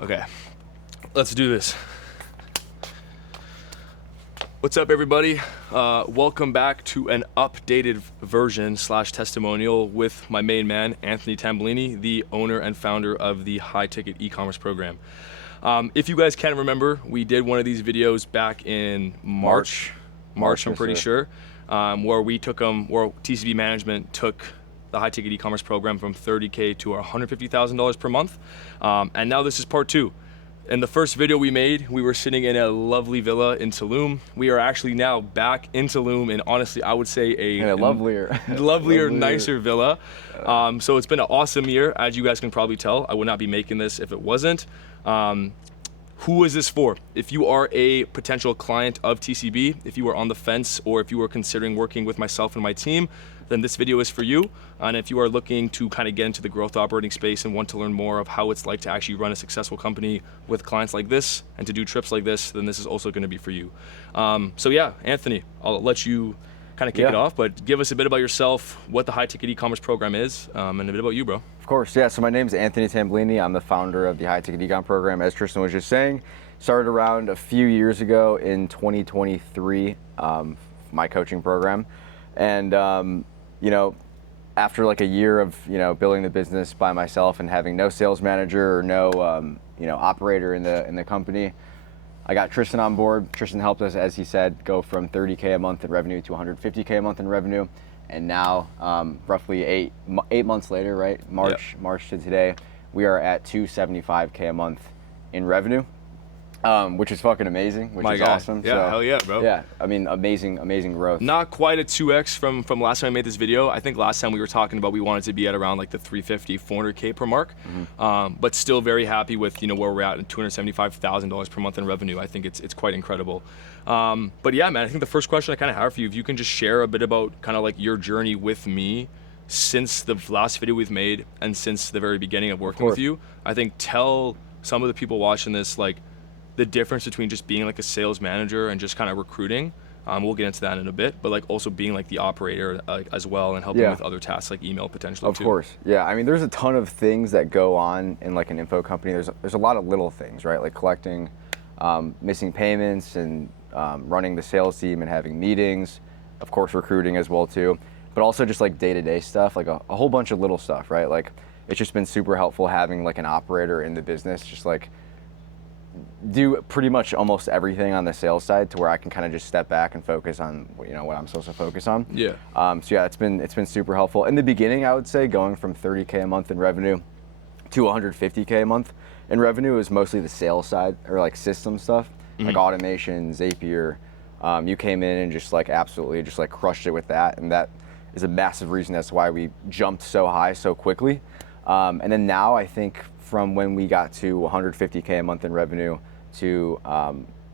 Okay, let's do this. What's up, everybody? Welcome back to an updated version / testimonial with my main man, Anthony Tambolini, the owner and founder of the high ticket e-commerce program. If you guys can remember, we did one of these videos back in March, I'm pretty sure, where TCB management took the high ticket e-commerce program from $30K to $150,000 per month. And now this is part two. In the first video we made, we were sitting in a lovely villa in Tulum. We are actually now back in Tulum, and honestly, I would say a lovelier, nicer villa. So it's been an awesome year, as you guys can probably tell. I would not be making this if it wasn't. Who is this for? If you are a potential client of TCB, if you are on the fence, or if you are considering working with myself and my team, then this video is for you. And if you are looking to kind of get into the growth operating space and want to learn more of how it's like to actually run a successful company with clients like this and to do trips like this, then this is also going to be for you. So yeah, Anthony, I'll let you kind of kick it off, but give us a bit about yourself, what the high ticket e-commerce program is, and a bit about you, bro. Of course, yeah. So my name is Anthony Tambolini. I'm the founder of the high ticket e-com program, as Tristan was just saying. Started around a few years ago in 2023, my coaching program. And, after like a year of, building the business by myself and having no sales manager or no, operator in the company, I got Tristan on board. Tristan helped us, as he said, go from 30K a month in revenue to 150K a month in revenue. And now, roughly eight months later, right? March to today, we are at 275K a month in revenue, which is fucking amazing, which is awesome. Yeah, so, hell yeah, bro. Yeah, I mean, amazing growth. Not quite a 2x from last time I made this video. I think last time we were talking about we wanted to be at around like the 350, 400K per mark, but still very happy with where we're at, $275,000 per month in revenue. I think it's quite incredible. But yeah, man, I think the first question I kind of have for you, if you can just share a bit about kind of like your journey with me since the last video we've made and since the very beginning of working with you. I think tell some of the people watching this like the difference between just being like a sales manager and just kind of recruiting. We'll get into that in a bit, but like also being like the operator as well and helping with other tasks like email potentially too. Of course, yeah. I mean, there's a ton of things that go on in like an info company. There's a lot of little things, right? Like collecting missing payments and running the sales team and having meetings, of course recruiting as well too, but also just like day-to-day stuff, like a whole bunch of little stuff, right? Like it's just been super helpful having like an operator in the business, just like do pretty much almost everything on the sales side to where I can kind of just step back and focus on what I'm supposed to focus on. Yeah. So yeah, it's been super helpful. In the beginning, I would say going from 30K a month in revenue to 150K a month in revenue is mostly the sales side or like system stuff, like automation, Zapier. You came in and just like absolutely just like crushed it with that, and that is a massive reason as to why we jumped so high so quickly. And then now I think from when we got to 150K a month in revenue to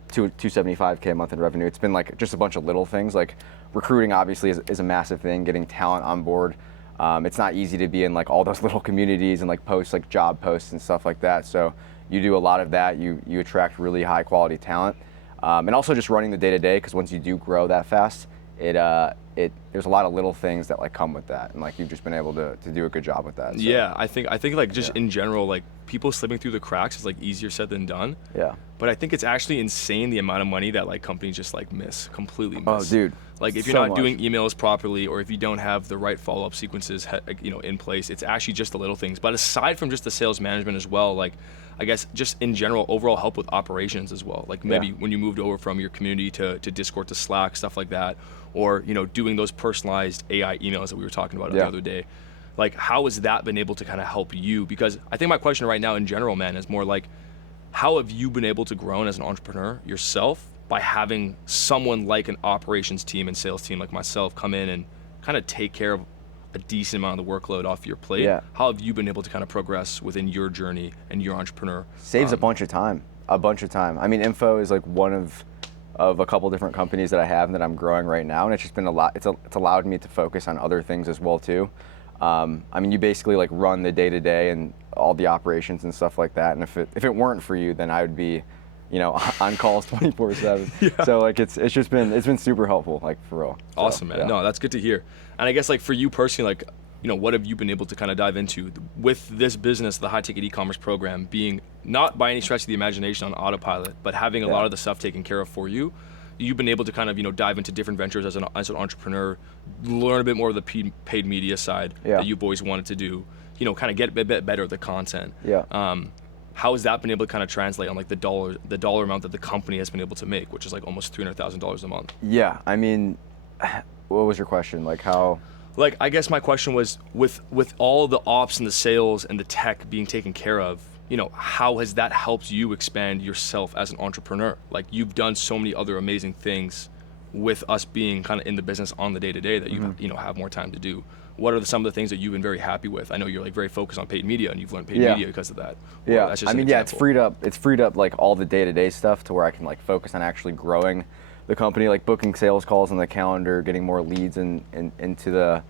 275K a month in revenue, it's been like just a bunch of little things. Like recruiting obviously is a massive thing, getting talent on board. It's not easy to be in like all those little communities and like post like job posts and stuff like that. So you do a lot of that, you attract really high quality talent. And also just running the day to day, because once you do grow that fast, there's a lot of little things that like come with that, and like you've just been able to do a good job with that. So. Yeah, I think like just in general, like people slipping through the cracks is like easier said than done. Yeah. But I think it's actually insane the amount of money that like companies just like completely miss. Oh, dude. Like if you're not doing emails properly, or if you don't have the right follow-up sequences, in place, it's actually just the little things. But aside from just the sales management as well, like I guess just in general, overall help with operations as well. Like maybe when you moved over from your community to Discord to Slack, stuff like that, or doing those personalized AI emails that we were talking about the other day. Like how has that been able to kind of help you? Because I think my question right now in general, man, is more like, how have you been able to grow as an entrepreneur yourself by having someone like an operations team and sales team like myself come in and kind of take care of a decent amount of the workload off your plate? Yeah. How have you been able to kind of progress within your journey and your entrepreneur? Saves a bunch of time. I mean, info is like one of a couple different companies that I have and that I'm growing right now, and it's just been a lot. It's allowed me to focus on other things as well too. I mean, you basically like run the day to day and all the operations and stuff like that. And if it weren't for you, then I would be, on calls 24/7. Yeah. So like it's been super helpful, like for real. Awesome, man. No, that's good to hear. And I guess like for you personally, like what have you been able to kind of dive into with this business, the high ticket e-commerce program, being not by any stretch of the imagination on autopilot, but having a lot of the stuff taken care of for you? You've been able to kind of dive into different ventures as an entrepreneur, learn a bit more of the paid media side that you've always wanted to do, kind of get a bit better at the content. How has that been able to kind of translate on like the dollar amount that the company has been able to make, which is like almost $300,000 a month? Yeah, I mean, what was your question? Like how? Like, I guess my question was, with all the ops and the sales and the tech being taken care of, how has that helped you expand yourself as an entrepreneur? Like, you've done so many other amazing things with us being kind of in the business on the day-to-day that you have more time to do. What are some of the things that you've been very happy with? I know you're like very focused on paid media, and you've learned paid media because of that. Yeah, that's just it's freed up like all the day-to-day stuff to where I can like focus on actually growing the company, like booking sales calls on the calendar, getting more leads into the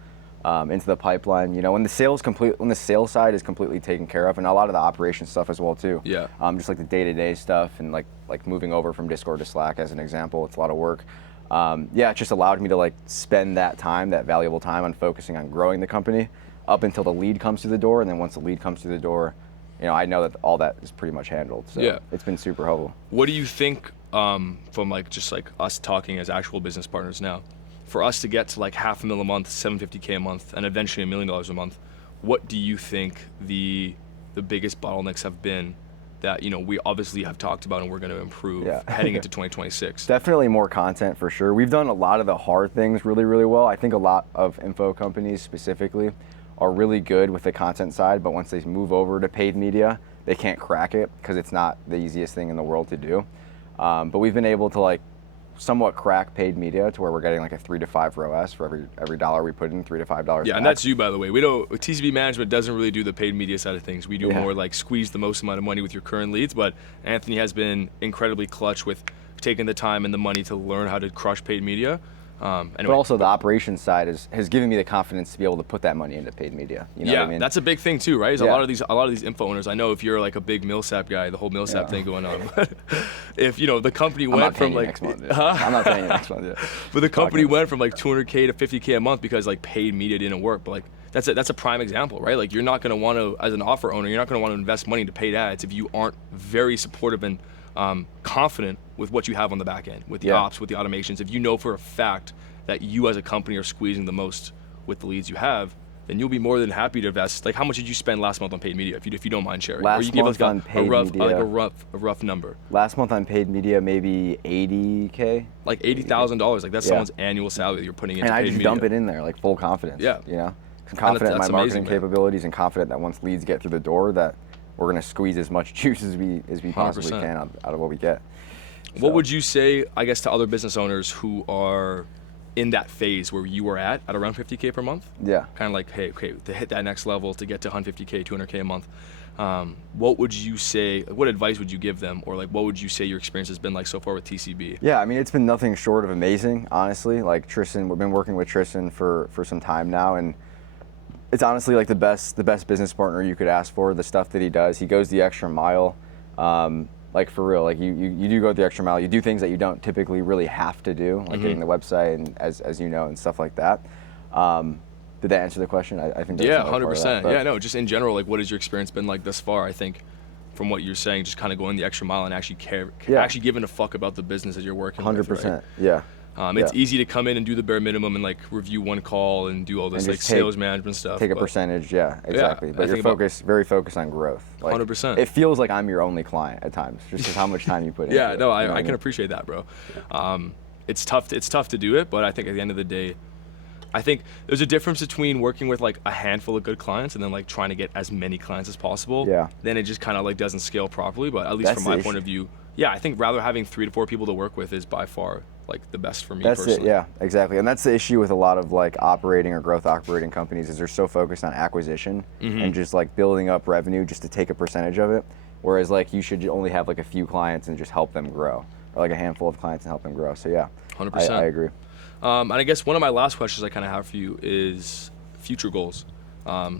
pipeline. When the sales side is completely taken care of, and a lot of the operations stuff as well too. Yeah. Just like the day-to-day stuff and like moving over from Discord to Slack as an example, it's a lot of work. It just allowed me to like spend that valuable time on focusing on growing the company up until the lead comes through the door, and then once the lead comes through the door, I know that all that is pretty much handled. So it's been super helpful. What do you think from like just like us talking as actual business partners now, for us to get to like $500,000 a month, $750K a month, and eventually $1 million a month, what do you think the biggest bottlenecks have been that we obviously have talked about and we're going to improve heading into 2026? Definitely more content for sure. We've done a lot of the hard things really, really well. I think a lot of info companies specifically are really good with the content side, but once they move over to paid media, they can't crack it because it's not the easiest thing in the world to do. But we've been able to like somewhat crack paid media to where we're getting like a 3 to 5 ROAS for every dollar we put in, $3 to $5. Yeah, and that's you, by the way. TCB management doesn't really do the paid media side of things. We do more like squeeze the most amount of money with your current leads, but Anthony has been incredibly clutch with taking the time and the money to learn how to crush paid media. But also the operations side has given me the confidence to be able to put that money into paid media. You know what I mean? That's a big thing too, right? A lot of these info owners. I know if you're like a big Millsap guy, the whole Millsap thing going on. But if the company went from like, I'm not paying you next month. But the company went from like 200K to 50K a month because like paid media didn't work. But like that's a prime example, right? Like you're not going to want to, as an offer owner, you're not going to want to invest money into paid ads if you aren't very supportive and confident with what you have on the back end, with the ops, with the automations. If you know for a fact that you as a company are squeezing the most with the leads you have, then you'll be more than happy to invest. Like, how much did you spend last month on paid media, if you don't mind sharing? Or you give us a rough number. Last month on paid media, maybe $80K. Like $80,000. Like that's someone's annual salary that you're putting into paid media. And I just dump it in there, like full confidence. Yeah. I'm confident in my marketing capabilities and confident that once leads get through the door, that we're gonna squeeze as much juice as we possibly can out of what we get. So. What would you say, I guess, to other business owners who are in that phase where you were at around 50K per month? Yeah. Kind of like, hey, okay, to hit that next level, to get to 150K, 200K a month, what would you say, what advice would you give them? Or like, what would you say your experience has been like so far with TCB? Yeah, I mean, it's been nothing short of amazing, honestly. Like Tristan, we've been working with Tristan for some time now, and it's honestly like the best business partner you could ask for. The stuff that he does, he goes the extra mile. Like for real, like you do go the extra mile. You do things that you don't typically really have to do, like getting the website and as you know, and stuff like that. Did that answer the question? I think that's 100%. Yeah, no, just in general, like what has your experience been like thus far? I think from what you're saying, just kind of going the extra mile and actually actually giving a fuck about the business that you're working 100%, with. 100%, right? Yeah. It's easy to come in and do the bare minimum and like review one call and do all this like sales management stuff. Take a percentage, exactly. But you're very focused on growth. Like, 100%. It feels like I'm your only client at times, just because how much time you put in. I can appreciate that, bro. It's tough to do it, but I think at the end of the day, I think there's a difference between working with like a handful of good clients and then like trying to get as many clients as possible. Yeah. Then it just kind of like doesn't scale properly. But at least from my point of view, I think rather having 3 to 4 people to work with is by far like the best for me personally. That's it, yeah, exactly. And that's the issue with a lot of like operating or growth operating companies is they're so focused on acquisition and just like building up revenue just to take a percentage of it. Whereas like you should only have like a few clients and just help them grow, or like a handful of clients and help them grow. So 100%. I agree. And I guess one of my last questions I kind of have for you is future goals.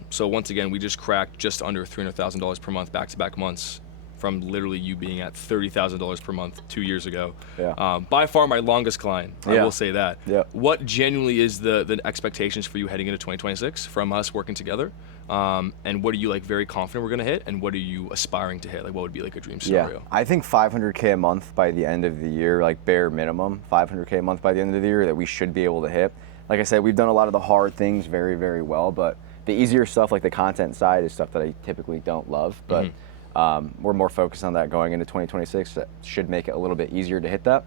So once again, we just cracked just under $300,000 per month, back-to-back months. from literally you being at $30,000 per month 2 years ago. Yeah. By far my longest client, I Yeah. will say that. Yeah. What genuinely is the expectations for you heading into 2026 from us working together? And what are you like very confident we're gonna hit, and what are you aspiring to hit? Like what would be like a dream scenario? Yeah, I think 500K a month by the end of the year, like bare minimum, 500K a month by the end of the year that we should be able to hit. Like I said, we've done a lot of the hard things very, very well, but the easier stuff, like the content side, is stuff that I typically don't love. But we're more focused on that going into 2026. That should make it a little bit easier to hit that.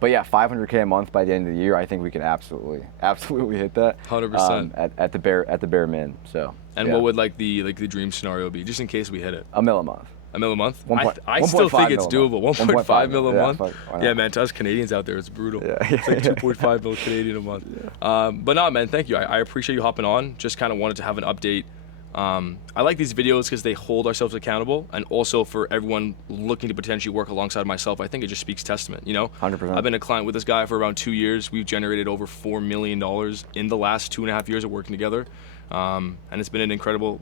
But yeah, 500K a month by the end of the year, I think we can absolutely hit that. 100%. At the bare min. So. And yeah. what would like the dream scenario be, just in case we hit it? $1 million a month. $1 million a month? I 1.5 still think it's mil a doable. month. 1.5 mil a Yeah, month? fuck, why not? Yeah, man, to us Canadians out there, it's brutal. Yeah. It's like 2.5 mil Canadian a month. Yeah. But no, man, thank you. I appreciate you hopping on. Just kind of wanted to have an update. I like these videos because they hold ourselves accountable, and also for everyone looking to potentially work alongside myself, I think it just speaks testament, you know? 100%. I've been a client with this guy for around 2 years. We've generated over $4 million in the last 2.5 years of working together. And it's been an incredible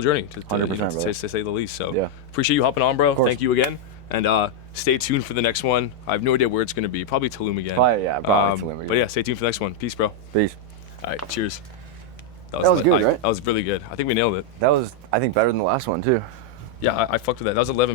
journey to 100%, to say the least. So yeah. appreciate you hopping on, bro. course. Thank you again. And stay tuned for the next one. I have no idea where it's going to be. Probably Tulum again. Probably Tulum again. But yeah, stay tuned for the next one. Peace, bro. Peace. All right, cheers. That was good, right? That was really good. I think we nailed it. That was, I think, better than the last one, too. Yeah, I fucked with that. That was 11 minutes.